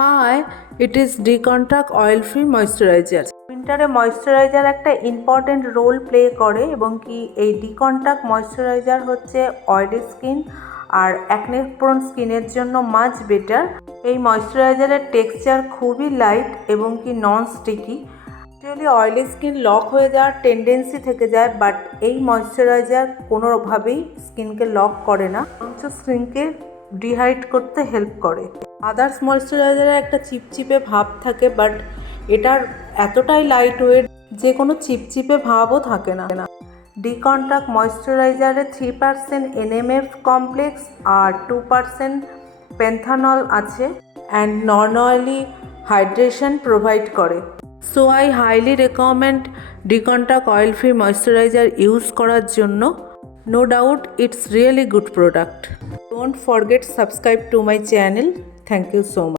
High, it is Deconstruct oil free moisturiser. উইন্টারে moisturiser একটা important role play করে এবং কি এই ডিকন্ট্রাক্ট ময়েশ্চারাইজার হচ্ছে অয়েলি স্কিন আর অ্যাকনে প্রোন স্কিনের জন্য মাচ বেটার। এই ময়েশ্চারাইজারের টেক্সচার খুবই লাইট এবং কি non sticky. Actually oily skin lock হয়ে যাওয়ার টেন্ডেন্সি থেকে যায়, বাট এই ময়েশ্চারাইজার কোনোভাবেই স্কিনকে লক করে না, বরঞ্চ স্কিনকে ডিহাইড করতে হেল্প করে। আদার্স ময়েশ্চারাইজারের একটা চিপচিপে ভাব থাকে, বাট এটার এতটাই লাইট ওয়েট যে কোনো চিপচিপে ভাবও থাকে না। ডিকন্ট্রাক্ট ময়েশ্চারাইজারে 3% NMF কমপ্লেক্স আর 2% প্যান্থানল আছে and non oily hydration provide করে। So I highly recommend Deconstruct oil free moisturiser use করার জন্য। No doubt it's really good product. Don't forget subscribe to my channel. Thank you so much.